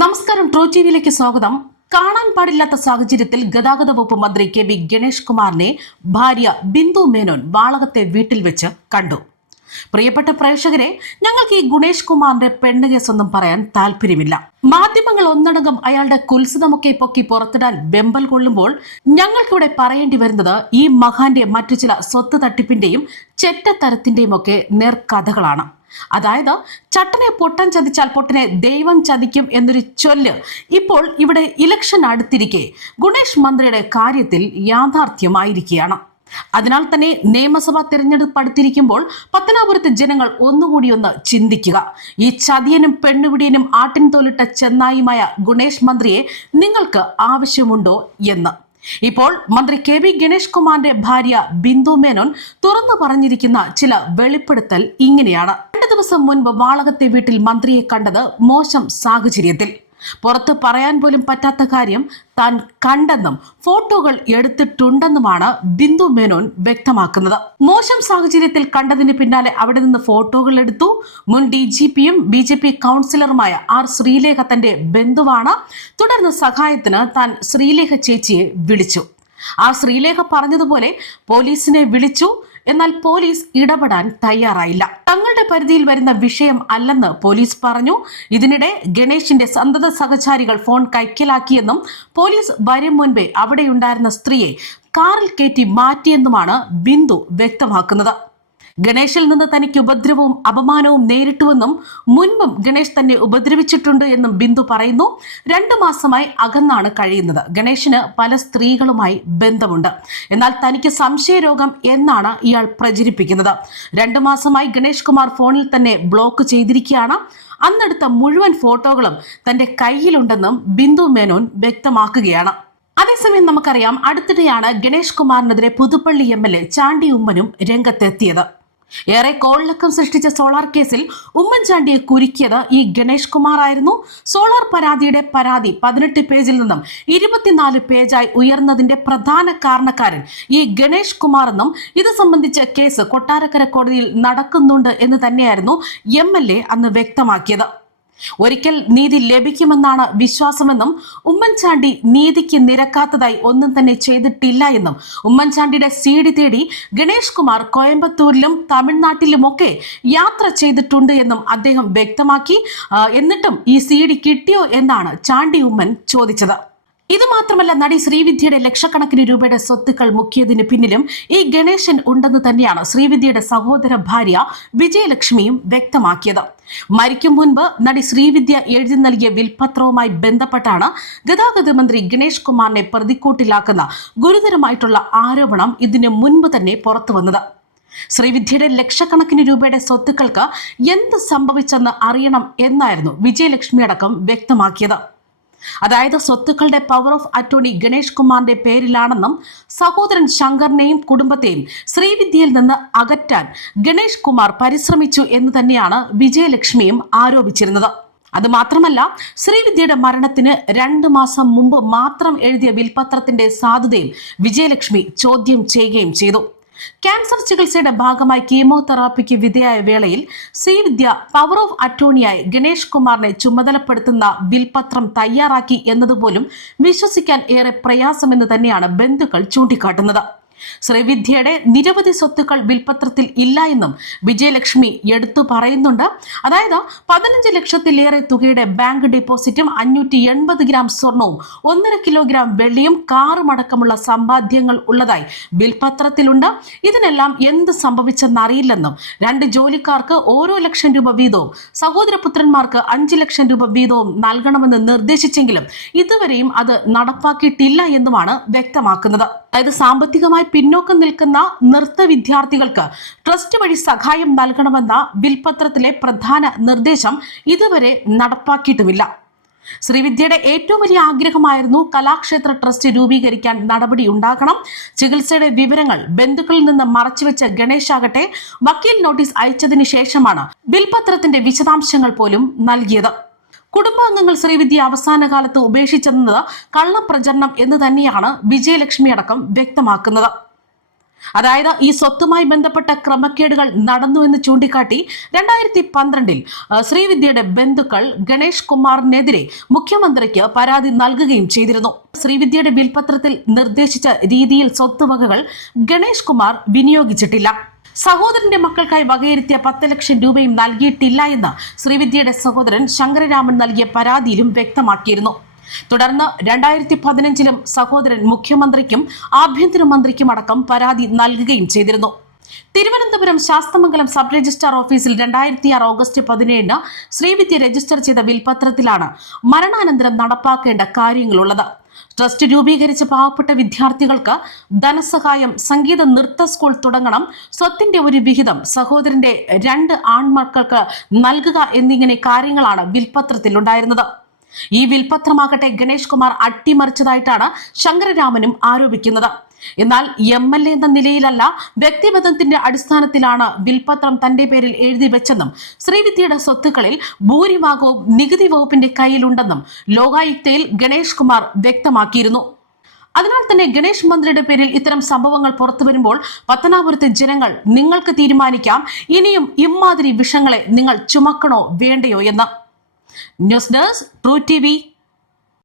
നമസ്കാരം. ട്രൂ ടിവിയിലേക്ക് സ്വാഗതം. കാണാൻ പാടില്ലാത്ത സാഹചര്യത്തിൽ ഗതാഗത വകുപ്പ് മന്ത്രി കെ.ബി. ഗണേഷ് കുമാറിനെ ഭാര്യ ബിന്ദു മേനോൻ വാളകത്തെ വീട്ടിൽ വെച്ച് കണ്ടു. പ്രിയപ്പെട്ട പ്രേക്ഷകരെ, ഞങ്ങൾക്ക് ഈ ഗണേഷ് കുമാറിന്റെ പെണ്ണുകേസൊന്നും പറയാൻ താല്പര്യമില്ല. മാധ്യമങ്ങൾ ഒന്നടങ്കം അയാളുടെ കുൽസിതമൊക്കെ പൊക്കി പുറത്തിടാൻ വെമ്പൽ കൊള്ളുമ്പോൾ ഞങ്ങൾക്കിവിടെ പറയേണ്ടി വരുന്നത് ഈ മഹാന്റെ മറ്റു ചില സ്വത്ത് തട്ടിപ്പിന്റെയും ചെറ്റത്തരത്തിന്റെയും ഒക്കെ നേർക്കഥകളാണ്. അതായത് ചട്ടനെ പൊട്ടൻ ചതിച്ചാൽ പൊട്ടനെ ദൈവം ചതിക്കും എന്നൊരു ചൊല്ല് ഇപ്പോൾ ഇവിടെ ഇലക്ഷൻ അടുത്തിരിക്കെ ഗണേഷ് മന്ത്രിയുടെ കാര്യത്തിൽ യാഥാർത്ഥ്യമായിരിക്കുകയാണ്. അതിനാൽ തന്നെ നിയമസഭാ തെരഞ്ഞെടുപ്പ് അടുത്തിരിക്കുമ്പോൾ പത്തനാപുരത്തെ ജനങ്ങൾ ഒന്നുകൂടി ഒന്ന് ചിന്തിക്കുക. ഈ ചതിയനും പെണ്ണുപിടിയനും ആട്ടിൻ തോലിട്ട ചെന്നായുമായ ഗണേഷ് മന്ത്രിയെ നിങ്ങൾക്ക് ആവശ്യമുണ്ടോ എന്ന്. ഇപ്പോൾ മന്ത്രി കെ.ബി. ഗണേഷ് കുമാറിന്റെ ഭാര്യ ബിന്ദു മേനോൻ തുറന്നു പറഞ്ഞിരിക്കുന്ന ചില വെളിപ്പെടുത്തൽ ഇങ്ങനെയാണ്. 2 ദിവസം മുൻപ് വാളകത്തെ വീട്ടിൽ മന്ത്രിയെ കണ്ടത് മോശം സാഹചര്യത്തിൽ. പുറത്ത് പറയാൻ പോലും പറ്റാത്ത കാര്യം താൻ കണ്ടെന്നും ഫോട്ടോകൾ എടുത്തിട്ടുണ്ടെന്നുമാണ് ബിന്ദു മേനോൻ വ്യക്തമാക്കുന്നത്. മോശം സാഹചര്യത്തിൽ കണ്ടതിന് പിന്നാലെ അവിടെ നിന്ന് ഫോട്ടോകൾ എടുത്തു. മുൻ DGPയും BJP കൗൺസിലറുമായ ആർ ശ്രീലേഖ തന്റെ ബന്ധുവാണ്. തുടർന്ന് സഹായത്തിന് താൻ ശ്രീലേഖ ചേച്ചിയെ വിളിച്ചു. ആ ശ്രീലേഖ പറഞ്ഞതുപോലെ പോലീസിനെ വിളിച്ചു. എന്നാൽ പോലീസ് ഇടപെടാൻ തയ്യാറായില്ല. തങ്ങളുടെ പരിധിയിൽ വരുന്ന വിഷയം അല്ലെന്ന് പോലീസ് പറഞ്ഞു. ഇതിനിടെ ഗണേഷിന്റെ സന്തത സഹചാരികൾ ഫോൺ കൈക്കലാക്കിയെന്നും പോലീസ് വരും മുൻപേ അവിടെയുണ്ടായിരുന്ന സ്ത്രീയെ കാറിൽ കയറ്റി മാറ്റിയെന്നുമാണ് ബിന്ദു വ്യക്തമാക്കുന്നത്. ഗണേഷിൽ നിന്ന് തനിക്ക് ഉപദ്രവവും അപമാനവും നേരിട്ടുവെന്നും മുൻപും ഗണേഷ് തന്നെ ഉപദ്രവിച്ചിട്ടുണ്ട് എന്നും ബിന്ദു പറയുന്നു. 2 മാസമായി അകന്നാണ് കഴിയുന്നത്. ഗണേഷിന് പല സ്ത്രീകളുമായി ബന്ധമുണ്ട്. എന്നാൽ തനിക്ക് സംശയരോഗം എന്നാണ് ഇയാൾ പ്രചരിപ്പിക്കുന്നത്. 2 മാസമായി ഗണേഷ് കുമാർ ഫോണിൽ തന്നെ ബ്ലോക്ക് ചെയ്തിരിക്കുകയാണ്. അന്നെടുത്ത മുഴുവൻ ഫോട്ടോകളും തന്റെ കയ്യിലുണ്ടെന്നും ബിന്ദു മേനോൻ വ്യക്തമാക്കുകയാണ്. അതേസമയം നമുക്കറിയാം, അടുത്തിടെയാണ് ഗണേഷ് കുമാറിനെതിരെ പുതുപ്പള്ളി MLA ചാണ്ടി ഉമ്മനും രംഗത്തെത്തിയത്. ഏറെ കോളിളക്കം സൃഷ്ടിച്ച സോളാർ കേസിൽ ഉമ്മൻചാണ്ടിയെ കുരുക്കിയത് ഈ ഗണേഷ് കുമാർ ആയിരുന്നു. സോളാർ പരാതിയുടെ പരാതി 18 പേജിൽ നിന്നും 24 പേജായി ഉയർന്നതിന്റെ പ്രധാന കാരണക്കാരൻ ഈ ഗണേഷ് കുമാർ എന്നും ഇത് സംബന്ധിച്ച കേസ് കൊട്ടാരക്കര കോടതിയിൽ നടക്കുന്നുണ്ട് എന്ന് തന്നെയായിരുന്നു MLA അന്ന് വ്യക്തമാക്കിയത്. ഒരിക്കൽ നീതി ലഭിക്കുമെന്നാണ് വിശ്വാസമെന്നും ഉമ്മൻചാണ്ടി നീതിക്ക് നിരക്കാത്തതായി ഒന്നും തന്നെ ചെയ്തിട്ടില്ല എന്നും ഉമ്മൻചാണ്ടിയുടെ CD തേടി ഗണേഷ് കുമാർ കോയമ്പത്തൂരിലും തമിഴ്നാട്ടിലുമൊക്കെ യാത്ര ചെയ്തിട്ടുണ്ട് എന്നും അദ്ദേഹം വ്യക്തമാക്കി. എന്നിട്ടും ഈ CD കിട്ടിയോ എന്നാണ് ചാണ്ടി ഉമ്മൻ ചോദിച്ചത്. ഇത് മാത്രമല്ല, നടി ശ്രീവിദ്യയുടെ ലക്ഷക്കണക്കിന് രൂപയുടെ സ്വത്തുക്കൾ മുക്കിയതിന് പിന്നിലും ഈ ഗണേശൻ ഉണ്ടെന്ന് തന്നെയാണ് ശ്രീവിദ്യയുടെ സഹോദര ഭാര്യ വിജയലക്ഷ്മിയും വ്യക്തമാക്കിയത്. മരിക്കും മുൻപ് നടി ശ്രീവിദ്യ എഴുതി നൽകിയ വിൽപത്രവുമായി ബന്ധപ്പെട്ടാണ് ഗതാഗത മന്ത്രി ഗണേഷ് കുമാറിനെ പ്രതിക്കൂട്ടിലാക്കുന്ന ഗുരുതരമായിട്ടുള്ള ആരോപണം ഇതിനു മുൻപ് തന്നെ പുറത്തു വന്നത്. ശ്രീവിദ്യയുടെ ലക്ഷക്കണക്കിന് രൂപയുടെ സ്വത്തുക്കൾക്ക് എന്ത് സംഭവിച്ചെന്ന് അറിയണം എന്നായിരുന്നു വിജയലക്ഷ്മി അടക്കം വ്യക്തമാക്കിയത്. അതായത് സ്വത്തുക്കളുടെ പവർ ഓഫ് അറ്റോർണി ഗണേഷ് കുമാറിന്റെ പേരിലാണെന്നും സഹോദരൻ ശങ്കറിനെയും കുടുംബത്തെയും ശ്രീവിദ്യയിൽ നിന്ന് അകറ്റാൻ ഗണേഷ് കുമാർ പരിശ്രമിച്ചു എന്ന് തന്നെയാണ് വിജയലക്ഷ്മിയും ആരോപിച്ചിരുന്നത്. അതുമാത്രമല്ല, ശ്രീവിദ്യയുടെ മരണത്തിന് 2 മാസം മുമ്പ് മാത്രം എഴുതിയ വിൽപത്രത്തിന്റെ സാധുതയും വിജയലക്ഷ്മി ചോദ്യം ചെയ്യുകയും ചെയ്തു. ക്യാൻസർ ചികിത്സയുടെ ഭാഗമായി കീമോതെറാപ്പിക്ക് വിധേയായ വേളയിൽ ശ്രീവിദ്യ പവർ ഓഫ് അറ്റോർണിയായി ഗണേഷ് കുമാറിനെ ചുമതലപ്പെടുത്തുന്ന വിൽപത്രം തയ്യാറാക്കി എന്നതുപോലും വിശ്വസിക്കാൻ ഏറെ പ്രയാസമെന്ന് തന്നെയാണ് ബന്ധുക്കൾ ചൂണ്ടിക്കാട്ടുന്നത്. ശ്രീവിദ്യയുടെ നിരവധി സ്വത്തുക്കൾ വിൽപത്രത്തിൽ ഇല്ല എന്നും വിജയലക്ഷ്മി എടുത്തു പറയുന്നുണ്ട്. അതായത് 15 ലക്ഷത്തിലേറെ തുകയുടെ ബാങ്ക് ഡിപ്പോസിറ്റും 580 ഗ്രാം സ്വർണവും 1.5 കിലോഗ്രാം വെള്ളിയും കാറുമടക്കമുള്ള സമ്പാദ്യങ്ങൾ ഉള്ളതായി വിൽപത്രത്തിലുണ്ട്. ഇതിനെല്ലാം എന്ത് സംഭവിച്ചെന്നറിയില്ലെന്നും 2 ജോലിക്കാർക്ക് ഓരോ ലക്ഷം രൂപ വീതവും സഹോദരപുത്രന്മാർക്ക് 5 ലക്ഷം രൂപ വീതവും നൽകണമെന്ന് നിർദ്ദേശിച്ചെങ്കിലും ഇതുവരെയും അത് നടപ്പാക്കിയിട്ടില്ല എന്നുമാണ് വ്യക്തമാക്കുന്നത്. അതായത് സാമ്പത്തികമായി പിന്നോക്കം നിൽക്കുന്ന നൃത്ത വിദ്യാർത്ഥികൾക്ക് ട്രസ്റ്റ് വഴി സഹായം നൽകണമെന്ന വിൽപത്രത്തിലെ പ്രധാന നിർദ്ദേശം ഇതുവരെ നടപ്പാക്കിയിട്ടുമില്ല. ശ്രീവിദ്യയുടെ ഏറ്റവും വലിയ ആഗ്രഹമായിരുന്നു കലാക്ഷേത്ര ട്രസ്റ്റ് രൂപീകരിക്കാൻ നടപടി ഉണ്ടാക്കണം. ചികിത്സയുടെ വിവരങ്ങൾ ബന്ധുക്കളിൽ നിന്ന് മറച്ചുവെച്ച ഗണേഷ് ആകട്ടെ വക്കീൽ നോട്ടീസ് അയച്ചതിനു ശേഷമാണ് വിൽപത്രത്തിന്റെ വിശദാംശങ്ങൾ പോലും നൽകിയത്. കുടുംബാംഗങ്ങൾ ശ്രീവിദ്യ അവസാന കാലത്ത് ഉപേക്ഷിച്ചെന്നത് കള്ളപ്രചരണം എന്ന് തന്നെയാണ് വിജയലക്ഷ്മി അടക്കം വ്യക്തമാക്കുന്നത്. അതായത് ഈ സ്വത്തുമായി ബന്ധപ്പെട്ട ക്രമക്കേടുകൾ നടന്നുവെന്ന് ചൂണ്ടിക്കാട്ടി 2012 ശ്രീവിദ്യയുടെ ബന്ധുക്കൾ ഗണേഷ് കുമാറിനെതിരെ മുഖ്യമന്ത്രിക്ക് പരാതി നൽകുകയും ചെയ്തിരുന്നു. ശ്രീവിദ്യയുടെ വിൽപത്രത്തിൽ നിർദ്ദേശിച്ച രീതിയിൽ സ്വത്തുവകകൾ ഗണേഷ് കുമാർ വിനിയോഗിച്ചിട്ടില്ല. സഹോദരന്റെ മക്കൾക്കായി വകയിരുത്തിയ 10 ലക്ഷം രൂപയും നൽകിയിട്ടില്ല എന്ന് ശ്രീവിദ്യയുടെ സഹോദരൻ ശങ്കരരാമൻ നൽകിയ പരാതിയിലും വ്യക്തമാക്കിയിരുന്നു. തുടർന്ന് 2015 സഹോദരൻ മുഖ്യമന്ത്രിക്കും ആഭ്യന്തരമന്ത്രിക്കും അടക്കം പരാതി നൽകുകയും ചെയ്തിരുന്നു. തിരുവനന്തപുരം ശാസ്തമംഗലം സബ് രജിസ്ട്രാർ ഓഫീസിൽ 2006 ഓഗസ്റ്റ് 17 ശ്രീവിദ്യ രജിസ്റ്റർ ചെയ്ത വിൽപത്രത്തിലാണ് മരണാനന്തരം നടപ്പാക്കേണ്ട കാര്യങ്ങളുള്ളത്. ട്രസ്റ്റ് രൂപീകരിച്ച പാവപ്പെട്ട വിദ്യാർത്ഥികൾക്ക് ധനസഹായം, സംഗീത നൃത്ത സ്കൂൾ തുടങ്ങണം, സ്വത്തിന്റെ ഒരു വിഹിതം സഹോദരന്റെ 2 ആൺമക്കൾക്ക് നൽകുക എന്നിങ്ങനെ കാര്യങ്ങളാണ് വിൽപത്രത്തിൽ ഉണ്ടായിരുന്നത്. ഈ വിൽപത്രമാകട്ടെ ഗണേഷ് കുമാർ അട്ടിമറിച്ചതായിട്ടാണ് ശങ്കരരാമനും ആരോപിക്കുന്നത്. എന്നാൽ MLA എന്ന നിലയിലല്ല, വ്യക്തിബന്ധത്തിന്റെ അടിസ്ഥാനത്തിലാണ് വിൽപത്രം തന്റെ പേരിൽ എഴുതി വെച്ചെന്നും ശ്രീവിദ്യയുടെ സ്വത്തുക്കളിൽ ഭൂരിഭാഗവും നികുതി വകുപ്പിന്റെ കയ്യിലുണ്ടെന്നും ലോകായുക്തയിൽ ഗണേഷ് കുമാർ വ്യക്തമാക്കിയിരുന്നു. അതിനാൽ തന്നെ ഗണേഷ് മന്ത്രിയുടെ പേരിൽ ഇത്തരം സംഭവങ്ങൾ പുറത്തു വരുമ്പോൾ പത്തനാപുരത്തെ ജനങ്ങൾ നിങ്ങൾക്ക് തീരുമാനിക്കാം ഇനിയും ഇമാതിരി വിഷങ്ങളെ നിങ്ങൾ ചുമക്കണോ വേണ്ടയോ എന്ന്. News desk true TV.